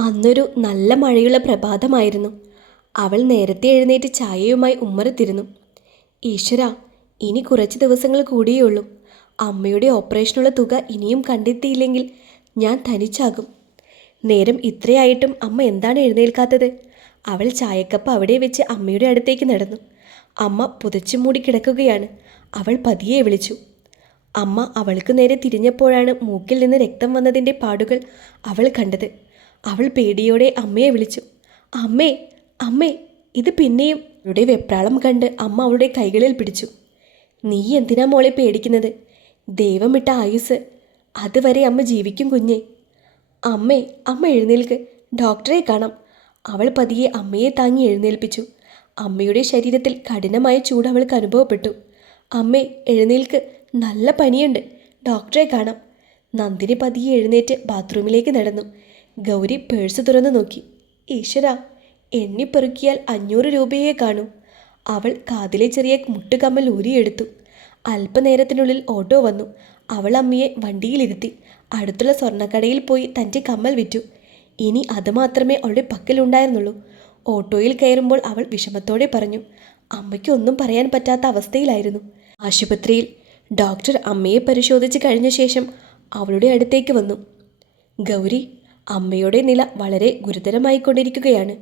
അന്നൊരു നല്ല മഴയുള്ള പ്രഭാതമായിരുന്നു. അവൾ നേരത്തെ എഴുന്നേറ്റ് ചായയുമായി ഉമ്മറത്തിരുന്നു. ഈശ്വരാ, ഇനി കുറച്ച് ദിവസങ്ങൾ കൂടിയുള്ളൂ. അമ്മയുടെ ഓപ്പറേഷനുള്ള തുക ഇനിയും കണ്ടെത്തിയില്ലെങ്കിൽ ഞാൻ തനിച്ചാകും. നേരം ഇത്രയായിട്ടും അമ്മ എന്താണ് എഴുന്നേൽക്കാത്തത്? അവൾ ചായക്കപ്പ് അവിടെ വെച്ച് അമ്മയുടെ അടുത്തേക്ക് നടന്നു. അമ്മ പുതച്ചു മൂടി കിടക്കുകയാണ്. അവൾ പതിയെ വിളിച്ചു. അമ്മ അവൾക്ക് നേരെ തിരിഞ്ഞപ്പോഴാണ് മൂക്കിൽ നിന്ന് രക്തം വന്നതിൻ്റെ പാടുകൾ അവൾ കണ്ടത്. അവൾ പേടിയോടെ അമ്മയെ വിളിച്ചു. അമ്മേ, അമ്മേ! ഇത് പിന്നെയും! അവളുടെ വെപ്രാളം കണ്ട് അമ്മ അവളുടെ കൈകളിൽ പിടിച്ചു. നീ എന്തിനാ മോളെ പേടിക്കുന്നത്? ദൈവമിട്ട ആയുസ്, അതുവരെ അമ്മ ജീവിക്കും കുഞ്ഞേ. അമ്മേ, അമ്മ എഴുന്നേൽക്ക്, ഡോക്ടറെ കാണാം. അവൾ പതിയെ അമ്മയെ താങ്ങി എഴുന്നേൽപ്പിച്ചു. അമ്മയുടെ ശരീരത്തിൽ കഠിനമായ ചൂട് അവൾക്ക് അനുഭവപ്പെട്ടു. അമ്മേ, എഴുന്നേൽക്ക്, നല്ല പനിയുണ്ട്, ഡോക്ടറെ കാണാം. നന്ദിനി പതിയെ എഴുന്നേറ്റ് ബാത്റൂമിലേക്ക് നടന്നു. ഗൗരി പേഴ്സ് തുറന്നു നോക്കി. ഈശ്വരാ, എണ്ണിപ്പെറുക്കിയാൽ 500 രൂപയെ കാണൂ. അവൾ കാതിലെ ചെറിയ മുട്ടുകമ്മൽ ഊരിയെടുത്തു. അല്പനേരത്തിനുള്ളിൽ ഓട്ടോ വന്നു. അവൾ അമ്മയെ വണ്ടിയിലിരുത്തി അടുത്തുള്ള സ്വർണ്ണക്കടയിൽ പോയി തൻ്റെ കമ്മൽ വിറ്റു. ഇനി അതുമാത്രമേ അവളുടെ പക്കലുണ്ടായിരുന്നുള്ളൂ. ഓട്ടോയിൽ കയറുമ്പോൾ അവൾ വിഷമത്തോടെ പറഞ്ഞു. അമ്മയ്ക്ക് ഒന്നും പറയാൻ പറ്റാത്ത അവസ്ഥയിലായിരുന്നു. ആശുപത്രിയിൽ ഡോക്ടർ അമ്മയെ പരിശോധിച്ച് കഴിഞ്ഞ ശേഷം അവളുടെ അടുത്തേക്ക് വന്നു. ഗൗരി, അമ്മയുടെ നില വളരെ ഗുരുതരമായിക്കൊണ്ടിരിക്കുകയാണ്.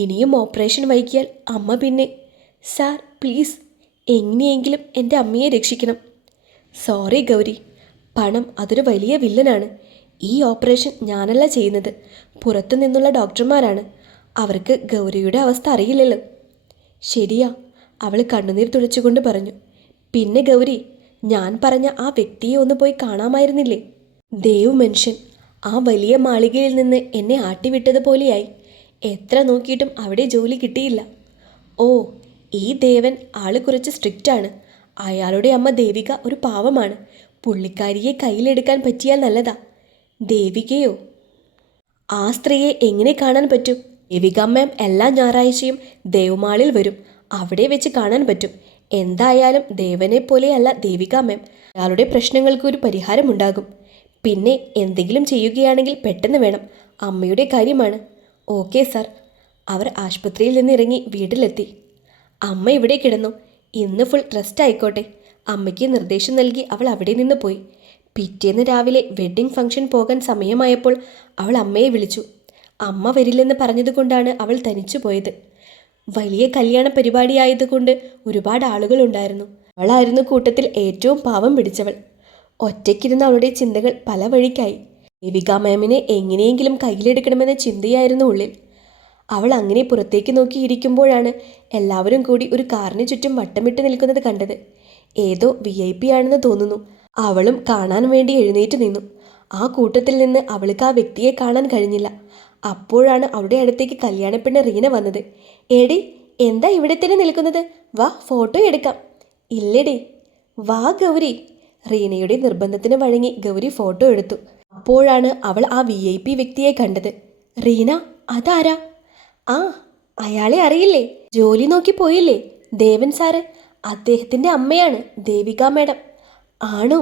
ഇനിയും ഓപ്പറേഷൻ വൈകിയാൽ അമ്മ പിന്നെ... സാർ, പ്ലീസ്, എങ്ങനെയെങ്കിലും എൻ്റെ അമ്മയെ രക്ഷിക്കണം. സോറി ഗൗരി, പണം അതൊരു വലിയ വില്ലനാണ്. ഈ ഓപ്പറേഷൻ ഞാനല്ല ചെയ്യുന്നത്, പുറത്തു നിന്നുള്ള ഡോക്ടർമാരാണ്. അവർക്ക് ഗൗരിയുടെ അവസ്ഥ അറിയില്ലല്ലോ. ശരിയാ, അവൾ കണ്ണുനീർ തുളച്ചുകൊണ്ട് പറഞ്ഞു. പിന്നെ ഗൗരി, ഞാൻ പറഞ്ഞ ആ വ്യക്തിയെ ഒന്ന് പോയി കാണാമായിരുന്നില്ലേ? ദേവ് മനുഷ്യൻ ആ വലിയ മാളികയിൽ നിന്ന് എന്നെ ആട്ടിവിട്ടതുപോലെയായി. എത്ര നോക്കിയിട്ടും അവിടെ ജോലി കിട്ടിയില്ല. ഓ, ഈ ദേവൻ ആള് കുറച്ച് സ്ട്രിക്റ്റാണ്. അയാളുടെ അമ്മ ദേവിക ഒരു പാവമാണ്. പുള്ളിക്കാരിയെ കയ്യിലെടുക്കാൻ പറ്റിയാൽ നല്ലതാ. ദേവികയോ? ആ സ്ത്രീയെ എങ്ങനെ കാണാൻ പറ്റും? ദേവിക മാം എല്ലാ ഞായറാഴ്ചയും ദേവ്മാളിൽ വരും. അവിടെ വെച്ച് കാണാൻ പറ്റും. എന്തായാലും ദേവനെ പോലെയല്ല ദേവിക മാം. അയാളുടെ പ്രശ്നങ്ങൾക്ക് ഒരു പരിഹാരമുണ്ടാകും. പിന്നെ എന്തെങ്കിലും ചെയ്യുകയാണെങ്കിൽ പെട്ടെന്ന് വേണം. അമ്മയുടെ കാര്യമാണ്. Okay sir. അവർ ആശുപത്രിയിൽ നിന്ന് ഇറങ്ങി വീട്ടിലെത്തി. അമ്മ ഇവിടെ കിടന്നു. ഇന്ന് ഫുൾ റെസ്റ്റ് ആയിക്കോട്ടെ. അമ്മയ്ക്ക് നിർദ്ദേശം നൽകി അവൾ അവിടെ നിന്ന് പോയി. പിറ്റേന്ന് രാവിലെ വെഡ്ഡിംഗ് ഫംഗ്ഷൻ പോകാൻ സമയമായപ്പോൾ അവൾ അമ്മയെ വിളിച്ചു. അമ്മ വരില്ലെന്ന് പറഞ്ഞതുകൊണ്ടാണ് അവൾ തനിച്ചു പോയത്. വലിയ കല്യാണ പരിപാടിയായതുകൊണ്ട് ഒരുപാട് ആളുകളുണ്ടായിരുന്നു. അവളായിരുന്നു കൂട്ടത്തിൽ ഏറ്റവും പാവം പിടിച്ചവൾ. ഒറ്റയ്ക്കിരുന്ന അവളുടെ ചിന്തകൾ പല വഴിക്കായി. ദേവിക മാമിനെ എങ്ങനെയെങ്കിലും കയ്യിലെടുക്കണമെന്ന ചിന്തയായിരുന്നു ഉള്ളിൽ. അവൾ അങ്ങനെ പുറത്തേക്ക് നോക്കിയിരിക്കുമ്പോഴാണ് എല്ലാവരും കൂടി ഒരു കാറിന് ചുറ്റും വട്ടമിട്ട് നിൽക്കുന്നത് കണ്ടത്. ഏതോ VIP ആണെന്ന് തോന്നുന്നു. അവളും കാണാൻ വേണ്ടി എഴുന്നേറ്റ് നിന്നു. ആ കൂട്ടത്തിൽ നിന്ന് അവൾക്ക് ആ വ്യക്തിയെ കാണാൻ കഴിഞ്ഞില്ല. അപ്പോഴാണ് അവളുടെ അടുത്തേക്ക് കല്യാണപ്പെണ്ണ് റീന വന്നത്. എടി, എന്താ ഇവിടെ തന്നെ നിൽക്കുന്നത്? വാ, ഫോട്ടോ എടുക്കാം. ഇല്ലടി. വാ ഗൗരി. റീനയുടെ നിർബന്ധത്തിന് വഴങ്ങി ഗൗരി ഫോട്ടോ എടുത്തു. അപ്പോഴാണ് അവൾ ആ VIP വ്യക്തിയെ കണ്ടത്. റീന, അതാരാ? ആ, അയാളെ അറിയില്ലേ? ജോലി നോക്കി പോയില്ലേ ദേവൻ സാറ്? അദ്ദേഹത്തിൻ്റെ അമ്മയാണ് ദേവിക മാഡം. ആണോ?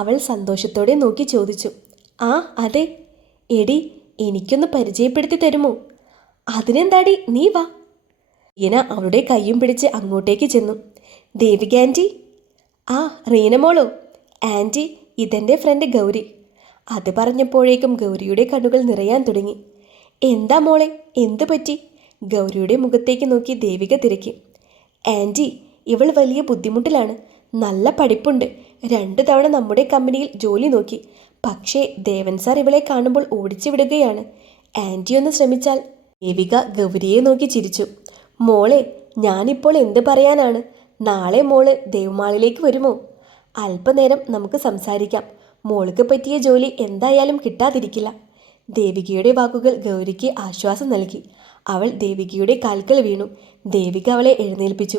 അവൾ സന്തോഷത്തോടെ നോക്കി ചോദിച്ചു. ആ, അതെ. എടി, എനിക്കൊന്ന് പരിചയപ്പെടുത്തി തരുമോ? അതിനെന്താടി, നീ വാ. റീന അവളുടെ കയ്യും പിടിച്ച് അങ്ങോട്ടേക്ക് ചെന്നു. ദേവിക ആൻറ്റി. ആ, റീന മോളോ? ആൻറ്റി, ഇതെൻ്റെ ഫ്രണ്ട് ഗൗരി. അത് പറഞ്ഞപ്പോഴേക്കും ഗൗരിയുടെ കണ്ണുകൾ നിറയാൻ തുടങ്ങി. എന്താ മോളെ, എന്തു പറ്റി? ഗൗരിയുടെ മുഖത്തേക്ക് നോക്കി ദേവിക തിരക്കി. ആൻറ്റി, ഇവൾ വലിയ ബുദ്ധിമുട്ടിലാണ്. നല്ല പഠിപ്പുണ്ട്. 2 തവണ നമ്മുടെ കമ്പനിയിൽ ജോലി നോക്കി. പക്ഷേ ദേവൻ സാർ ഇവളെ കാണുമ്പോൾ ഓടിച്ചു വിടുകയാണ്. ആൻറ്റി ഒന്ന് ശ്രമിച്ചാൽ. ദേവിക ഗൗരിയെ നോക്കി ചിരിച്ചു. മോളെ, ഞാനിപ്പോൾ എന്ത് പറയാനാണ്? നാളെ മോള് ദേവ്മാളിലേക്ക് വരുമോ? അല്പനേരം നമുക്ക് സംസാരിക്കാം. മോൾക്ക് പറ്റിയ ജോലി എന്തായാലും കിട്ടാതിരിക്കില്ല. ദേവികയുടെ വാക്കുകൾ ഗൗരിക്ക് ആശ്വാസം നൽകി. അവൾ ദേവികയുടെ കാൽക്കൽ വീണു. ദേവിക അവളെ എഴുന്നേൽപ്പിച്ചു.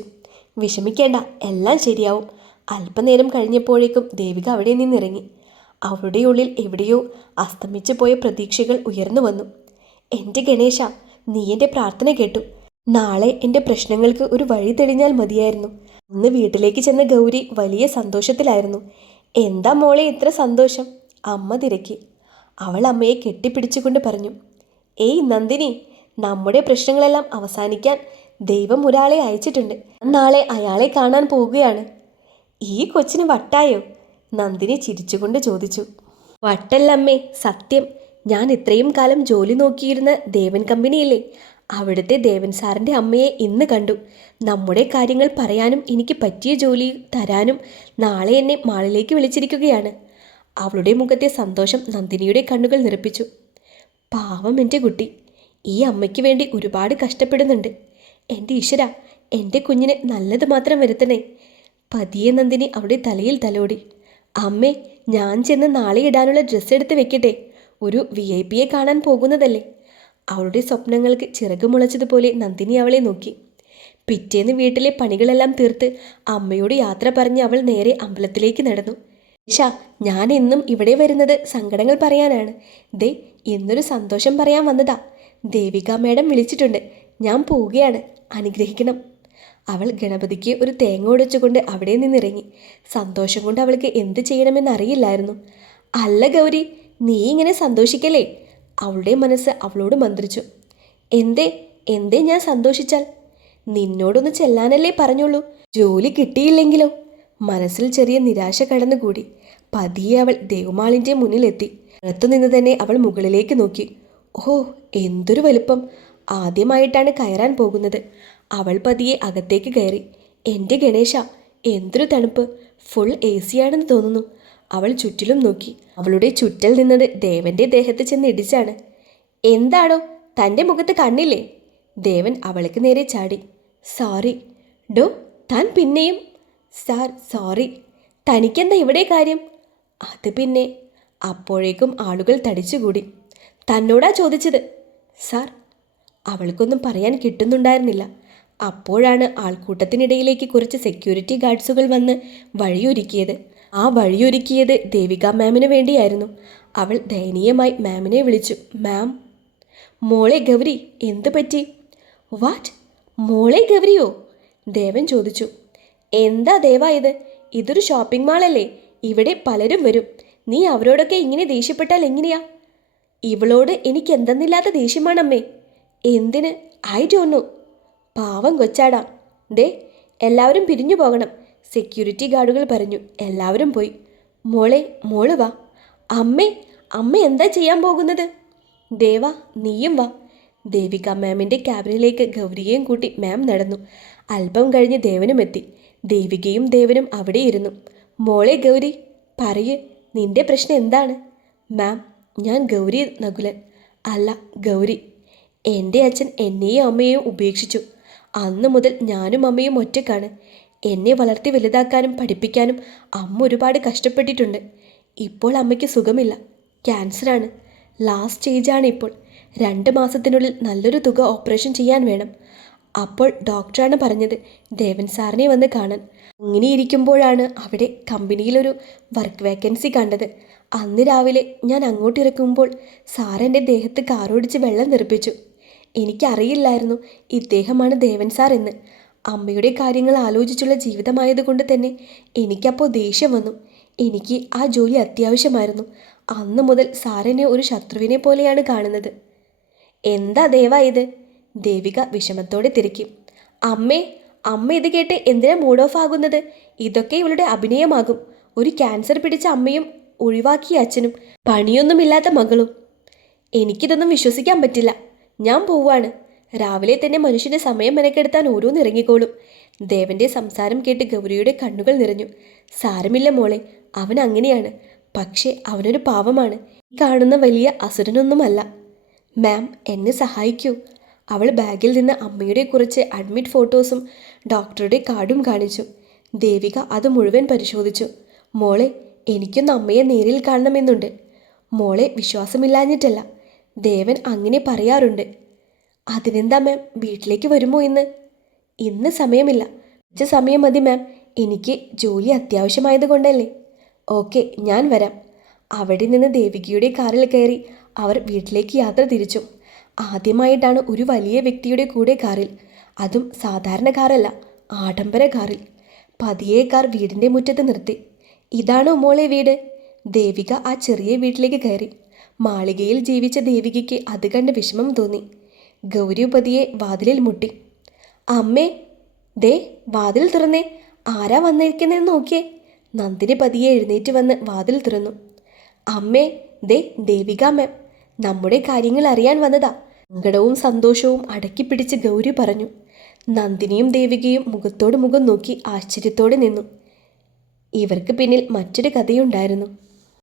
വിഷമിക്കേണ്ട, എല്ലാം ശരിയാവും. അല്പനേരം കഴിഞ്ഞപ്പോഴേക്കും ദേവിക അവിടെ നിന്നിറങ്ങി. അവളുടെ ഉള്ളിൽ എവിടെയോ അസ്തമിച്ചു പോയ പ്രതീക്ഷകൾ ഉയർന്നു വന്നു. എൻ്റെ ഗണേശ, നീ എൻ്റെ പ്രാർത്ഥന കേട്ടു. നാളെ എൻ്റെ പ്രശ്നങ്ങൾക്ക് ഒരു വഴി തെളിഞ്ഞാൽ മതിയായിരുന്നു. അന്ന് വീട്ടിലേക്ക് ചെന്ന ഗൗരി വലിയ സന്തോഷത്തിലായിരുന്നു. എന്താ മോളെ ഇത്ര സന്തോഷം? അമ്മ തിരക്കി. അവൾ അമ്മയെ കെട്ടിപ്പിടിച്ചുകൊണ്ട് പറഞ്ഞു. ഏയ് നന്ദിനി, നമ്മുടെ പ്രശ്നങ്ങളെല്ലാം അവസാനിക്കാൻ ദൈവം ഒരാളെ അയച്ചിട്ടുണ്ട്. നാളെ അയാളെ കാണാൻ പോവുകയാണ്. ഈ കൊച്ചിന് വട്ടായോ? നന്ദിനി ചിരിച്ചുകൊണ്ട് ചോദിച്ചു. വട്ടല്ലമ്മേ, സത്യം. ഞാൻ ഇത്രയും കാലം ജോലി നോക്കിയിരുന്ന ദേവൻ കമ്പനിയില്ലേ, അവിടുത്തെ ദേവൻ സാറിൻ്റെ അമ്മയെ ഇന്ന് കണ്ടു. നമ്മുടെ കാര്യങ്ങൾ പറയാനും എനിക്ക് പറ്റിയ ജോലി തരാനും നാളെ എന്നെ മാളിലേക്ക് വിളിച്ചിരിക്കുകയാണ്. അവളുടെ മുഖത്തെ സന്തോഷം നന്ദിനിയുടെ കണ്ണുകൾ നിറപ്പിച്ചു. പാവം എൻ്റെ കുട്ടി, ഈ അമ്മയ്ക്ക് വേണ്ടി ഒരുപാട് കഷ്ടപ്പെടുന്നുണ്ട്. എൻ്റെ ഈശ്വര, എൻ്റെ കുഞ്ഞിന് നല്ലത് മാത്രം വരുത്തണേ. പതിയെ നന്ദിനി അവിടെ തലയിൽ തലോടി. അമ്മേ, ഞാൻ ചെന്ന് നാളെ ഇടാനുള്ള ഡ്രസ്സ് എടുത്ത് വെക്കട്ടെ. ഒരു VIP കാണാൻ പോകുന്നതല്ലേ. അവളുടെ സ്വപ്നങ്ങൾക്ക് ചിറക് മുളച്ചതുപോലെ നന്ദിനി അവളെ നോക്കി. പിറ്റേന്ന് വീട്ടിലെ പണികളെല്ലാം തീർത്ത് അമ്മയോട് യാത്ര പറഞ്ഞ് അവൾ നേരെ അമ്പലത്തിലേക്ക് നടന്നു. ഞാൻ എന്നും ഇവിടെ വരുന്നത് സങ്കടങ്ങൾ പറയാനാണ്. ദേ, എന്നൊരു സന്തോഷം പറയാൻ വന്നതാ. ദേവിക മേഡം വിളിച്ചിട്ടുണ്ട്. ഞാൻ പോവുകയാണ്, അനുഗ്രഹിക്കണം. അവൾ ഗണപതിക്ക് ഒരു തേങ്ങ ഉടച്ചുകൊണ്ട് അവിടെ നിന്നിറങ്ങി. സന്തോഷം കൊണ്ട് അവൾക്ക് എന്ത് ചെയ്യണമെന്നറിയില്ലായിരുന്നു. അല്ല ഗൗരി, നീ ഇങ്ങനെ സന്തോഷിക്കല്ലേ? അവളുടെ മനസ്സ് അവളോട് മന്ത്രിച്ചു. എന്തേ എന്തേ ഞാൻ സന്തോഷിച്ചാൽ? നിന്നോടൊന്ന് ചെല്ലാനല്ലേ പറഞ്ഞുള്ളൂ. ജോലി കിട്ടിയില്ലെങ്കിലോ? മനസ്സിൽ ചെറിയ നിരാശ കടന്നുകൂടി. പതിയെ അവൾ ദേവമാളിൻ്റെ മുന്നിലെത്തി. പുറത്തുനിന്ന് തന്നെ അവൾ മുകളിലേക്ക് നോക്കി. ഓ, എന്തൊരു വലുപ്പം! ആദ്യമായിട്ടാണ് കയറാൻ പോകുന്നത്. അവൾ പതിയെ അകത്തേക്ക് കയറി. എൻ്റെ ഗണേശ, എന്തൊരു തണുപ്പ്! ഫുൾ AC ആണെന്ന് തോന്നുന്നു. അവൾ ചുറ്റിലും നോക്കി. അവളുടെ ചുറ്റൽ നിന്നത് ദേവന്റെ ദേഹത്ത് ചെന്ന് ഇടിച്ചാണ്. എന്താണോ, തൻ്റെ മുഖത്ത് കണ്ണില്ലേ? ദേവൻ അവൾക്ക് നേരെ ചാടി. സോറി ഡോ, താൻ പിന്നെയും? Sir sorry. തനിക്കെന്താ ഇവിടെ കാര്യം? അത് പിന്നെ. അപ്പോഴേക്കും ആളുകൾ തടിച്ചുകൂടി. തന്നോടാ ചോദിച്ചത് സാർ. അവൾക്കൊന്നും പറയാൻ കിട്ടുന്നുണ്ടായിരുന്നില്ല. അപ്പോഴാണ് ആൾക്കൂട്ടത്തിനിടയിലേക്ക് കുറച്ച് സെക്യൂരിറ്റി ഗാർഡ്സുകൾ വന്ന് വഴിയൊരുക്കിയത്. ആ വഴിയൊരുക്കിയത് ദേവിക മാമിന് വേണ്ടിയായിരുന്നു. അവൾ ദയനീയമായി മാമിനെ വിളിച്ചു. മാം. മോളെ ഗൗരി, എന്തു പറ്റി? വാറ്റ്? മോളെ ഗൗരിയോ? ദേവൻ ചോദിച്ചു. എന്താ ദേവാ ഇത്? ഇതൊരു ഷോപ്പിംഗ് മാളല്ലേ, ഇവിടെ പലരും വരും. നീ അവരോടൊക്കെ ഇങ്ങനെ ദേഷ്യപ്പെട്ടാൽ എങ്ങനെയാ? ഇവളോട് എനിക്ക് എന്തെന്നില്ലാത്ത ദേഷ്യമാണമ്മേ. എന്തിന്? I don't know. പാവം കൊച്ചാടാ. ദേ, എല്ലാവരും പിരിഞ്ഞു പോകണം, സെക്യൂരിറ്റി ഗാർഡുകൾ പറഞ്ഞു. എല്ലാവരും പോയി. മോള് വാ. അമ്മ എന്താ ചെയ്യാൻ പോകുന്നത്? ദേവാ, നീയും വാ. ദേവിക മാമിൻ്റെ ക്യാബിനിലേക്ക് ഗൗരിയെയും കൂട്ടി മാം നടന്നു. അല്പം കഴിഞ്ഞ് ദേവനും എത്തി. ദേവികയും ദേവനും അവിടെ ഇരുന്നു. മോളെ ഗൗരി, പറയ്, നിന്റെ പ്രശ്നം എന്താണ്? മാം, ഞാൻ ഗൗരി നകുലൻ. അല്ല, ഗൗരി. എൻ്റെ അച്ഛൻ എന്നെയും അമ്മയെയും ഉപേക്ഷിച്ചു. അന്നു മുതൽ ഞാനും അമ്മയും ഒറ്റക്കാണ്. എന്നെ വളർത്തി വലുതാക്കാനും പഠിപ്പിക്കാനും അമ്മ ഒരുപാട് കഷ്ടപ്പെട്ടിട്ടുണ്ട്. ഇപ്പോൾ അമ്മയ്ക്ക് സുഖമില്ല, ക്യാൻസറാണ്. ലാസ്റ്റ് സ്റ്റേജാണ് ഇപ്പോൾ. 2 മാസത്തിനുള്ളിൽ നല്ലൊരു തുക ഓപ്പറേഷൻ ചെയ്യാൻ വേണം. അപ്പോൾ ഡോക്ടറാണ് പറഞ്ഞത് ദേവൻ സാറിനെ വന്ന് കാണാൻ. അങ്ങനെ ഇരിക്കുമ്പോഴാണ് അവിടെ കമ്പനിയിലൊരു വർക്ക് വേക്കൻസി കണ്ടത്. അന്ന് രാവിലെ ഞാൻ അങ്ങോട്ടിറക്കുമ്പോൾ സാർ എൻ്റെ ദേഹത്ത് കാറോടിച്ച് വെള്ളം തെറിപ്പിച്ചു. എനിക്കറിയില്ലായിരുന്നു ഇദ്ദേഹമാണ് ദേവൻ സാർ എന്ന്. അമ്മയുടെ കാര്യങ്ങൾ ആലോചിച്ചുള്ള ജീവിതമായതുകൊണ്ട് തന്നെ എനിക്കപ്പോൾ ദേഷ്യം വന്നു. എനിക്ക് ആ ജോലി അത്യാവശ്യമായിരുന്നു. അന്നു മുതൽ സാറിനെ ഒരു ശത്രുവിനെ പോലെയാണ് കാണുന്നത്. എന്താ ദേവാ ഇത്? ദേവിക വിഷമത്തോടെ തിരക്കി. അമ്മ ഇത് കേട്ട് എന്തിനാ മൂഡ് ഓഫ് ആകുന്നത്? ഇതൊക്കെ ഇവളുടെ അഭിനയമാകും. ഒരു ക്യാൻസർ പിടിച്ച അമ്മയും ഒഴിവാക്കിയ അച്ഛനും പണിയൊന്നുമില്ലാത്ത മകളും. എനിക്കിതൊന്നും വിശ്വസിക്കാൻ പറ്റില്ല. ഞാൻ പോവാണ്. രാവിലെ തന്നെ മനുഷ്യൻ്റെ സമയം മെനക്കെടുത്താൻ ഓരോന്നിറങ്ങിക്കോളും. ദേവന്റെ സംസാരം കേട്ട് ഗൗരിയുടെ കണ്ണുകൾ നിറഞ്ഞു. സാരമില്ല മോളെ, അവൻ അങ്ങനെയാണ്. പക്ഷേ അവനൊരു പാവമാണ്. ഈ കാണുന്ന വലിയ അസുരനൊന്നുമല്ല. മാം, എന്നെ സഹായിക്കൂ. അവൾ ബാഗിൽ നിന്ന് അമ്മയുടെ കുറച്ച് അഡ്മിറ്റ് ഫോട്ടോസും ഡോക്ടറുടെ കാർഡും കാണിച്ചു. ദേവിക അത് മുഴുവൻ പരിശോധിച്ചു. മോളെ, എനിക്കൊന്ന് അമ്മയെ നേരിൽ കാണണമെന്നുണ്ട്. മോളെ വിശ്വാസമില്ലാഞ്ഞിട്ടല്ല, ദേവൻ അങ്ങനെ പറയാറുണ്ട്. അതിനെന്താ മാം, വീട്ടിലേക്ക് വരുമോ ഇന്ന്? ഇന്ന് സമയമില്ല, കുറച്ച് സമയം മതി മാം. എനിക്ക് ജോലി അത്യാവശ്യമായതുകൊണ്ടല്ലേ. ഓക്കെ, ഞാൻ വരാം. അവിടെ നിന്ന് ദേവികയുടെ കാറിൽ കയറി അവർ വീട്ടിലേക്ക് യാത്ര തിരിച്ചു. ആദ്യമായിട്ടാണ് ഒരു വലിയ വ്യക്തിയുടെ കൂടെ കാറിൽ, അതും സാധാരണ കാറല്ല, ആഡംബര കാറിൽ. പതിയെ കാർ വീടിൻ്റെ മുറ്റത്ത് നിർത്തി. ഇതാണോ മോളെ വീട്? ദേവിക ആ ചെറിയ വീട്ടിലേക്ക് കയറി. മാളികയിൽ ജീവിച്ച ദേവികയ്ക്ക് അത് കണ്ട് വിഷമം തോന്നി. ഗൗരി പതിയെ വാതിലിൽ മുട്ടി. അമ്മേ, ദേ വാതിൽ തുറന്നേ, ആരാ വന്നിരിക്കുന്നതെന്ന് നോക്കിയേ. നന്ദിനി പതിയെ എഴുന്നേറ്റ് വന്ന് വാതിൽ തുറന്നു. അമ്മേ, ദേ ദേവിക മാം, നമ്മുടെ കാര്യങ്ങൾ അറിയാൻ വന്നതാ. സങ്കടവും സന്തോഷവും അടക്കി പിടിച്ച് ഗൗരി പറഞ്ഞു. നന്ദിനിയും ദേവികയും മുഖത്തോട് മുഖം നോക്കി ആശ്ചര്യത്തോടെ നിന്നു. ഇവർക്ക് പിന്നിൽ മറ്റൊരു കഥയുണ്ടായിരുന്നു.